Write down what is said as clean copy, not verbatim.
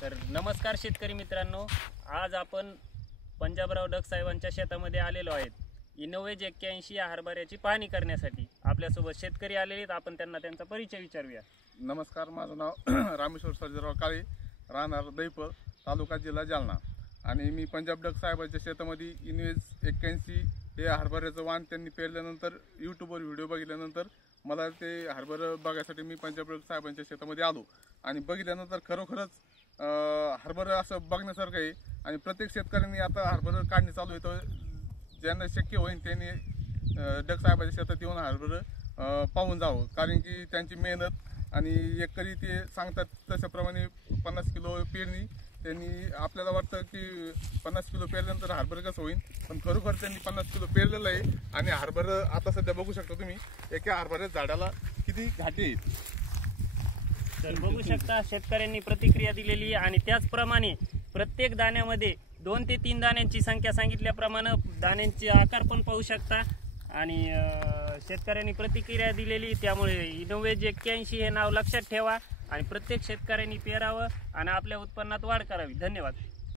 तर नमस्कार शेतकरी मित्रांनो, आज आपण पंजाबराव डक साहेबांच्या शेतामध्ये आलेलो आहेत. इनोवेज 81 या हरभऱ्याची पाहणी करण्यासाठी आपल्यासोबत शेतकरी आलेले आहेत. आपण त्यांना त्यांचा परिचय विचारूया. नमस्कार, माझं नाव रामेश्वर सर्जेराव काळे, राहणार दैप, तालुका जिल्हा जालना. आणि मी पंजाब डक साहेबांच्या शेतामध्ये इनोवेज 81 हे हरभऱ्याचं वाण त्यांनी पेरल्यानंतर यूट्यूबवर व्हिडिओ बघितल्यानंतर मला ते हरभरं बघायसाठी मी पंजाब डक साहेबांच्या शेतामध्ये आलो. आणि बघितल्यानंतर खरोखरच हरभरं असं बघण्यासारखं आहे. आणि प्रत्येक शेतकऱ्यांनी आता हरभरं काढणी चालू आहे, तर ज्यांना शक्य होईल त्यांनी डक साहेबांच्या शेतात येऊन हरभरं पाहून जावं. कारण की त्यांची मेहनत आणि एकरी ते सांगतात तशाप्रमाणे 50 किलो पेरणी. त्यांनी आपल्याला वाटतं की 50 किलो पेरल्यानंतर हरभरं कसं होईल, पण खरोखर त्यांनी 50 किलो पेरलेलं आहे. आणि हरभरं आता सध्या बघू शकता तुम्ही, एका हरभऱ्याच्या झाडाला किती घाटे आहेत. तर बघू शकता शेतकऱ्यांनी प्रतिक्रिया दिलेली आणि त्याचप्रमाणे प्रत्येक दाण्यामध्ये 2 ते 3 दाण्यांची संख्या सांगितल्याप्रमाणे दाण्यांचे आकार पण पाहू शकता. आणि शेतकऱ्यांनी प्रतिक्रिया दिलेली, त्यामुळे इनोवेज 81 हे नाव लक्षात ठेवा आणि प्रत्येक शेतकऱ्यांनी पेरावं आणि आपल्या उत्पन्नात वाढ करावी. धन्यवाद.